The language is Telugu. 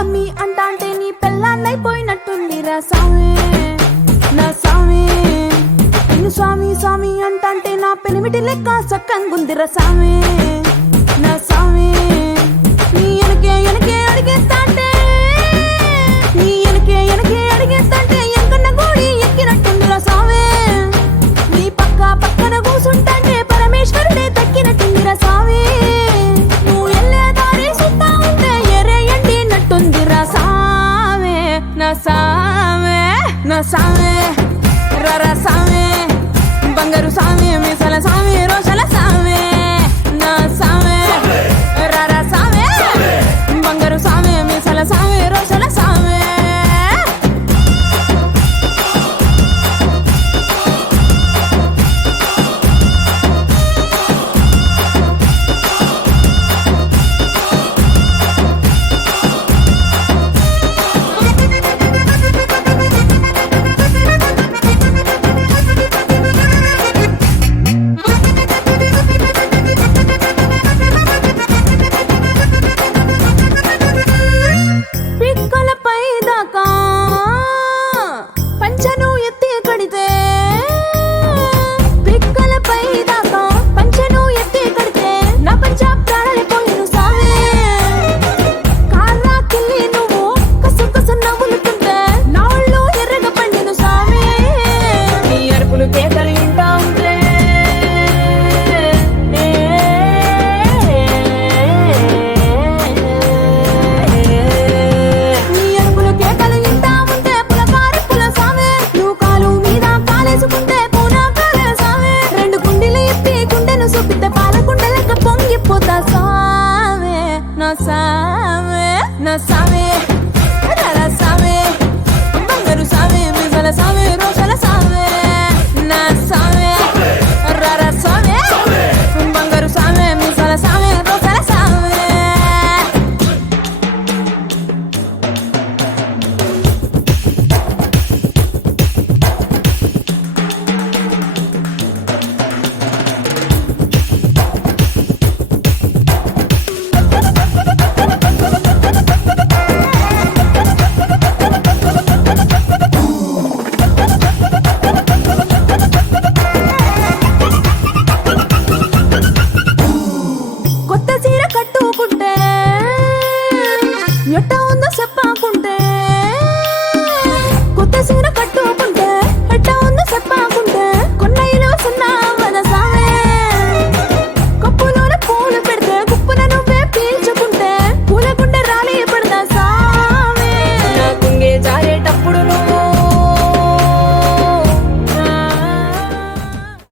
అమ్మి అంటాంటే నీ పెళ్ళాన్నైపోయినట్టుందిరా సామి నా సామి నిన్ను స్వామి స్వామి అంటాంటే నా పెనిమిటి లెక్క సక్కంగుందిరా సామి నా సామి నీ ఎనకే ఎనకే అడిగేస్తాంటే నీ ఎనకే ఎనకే అడిగేస్తాంటే ఎంకన్న గోడి ఎక్కినట్టుందిరా సామి నీ పక్క పక్కన కూసుంటాంటే పరమేశ్వరుడే తక్కినట్టుందిరా సామి నువ్వు ఎల్లే దారి సుత్తా ఉంటే ఎర్రయ్యండినట్టుందిరా సామి నా సామి నా సామి రర సామి బంగారు సామి మీసల సామి రోషల సామి నా సామి రర సామి బంగారు సామి మీసల సామి రోషల సామి పిక్కలపై దాకా పంచను ఎత్తి కడితే పిక్కలపై దాకా పంచను ఎత్తి కడితే నా పంచ ప్రాణాలిపోయిను సామి కాళ్ళకిల్లి నువ్వు కసు కసు నవ్వులుతుంటే నా ఒళ్ళు ఎర్రగా పండిను సామి నీ అరుపులు కేకలు వింటా ఉంటే నీ అరుపులు కేకలు వింటా ఉంటే పులకారి పుల సామి నువ్వు కాలు మీద కాలేసుకుంటే పూనా కాలే సామి రెండు కుండీలు ఎత్తి గుండెను చూపితే పాల కుండలెక్క పొంగిపోతా సామి నా సామి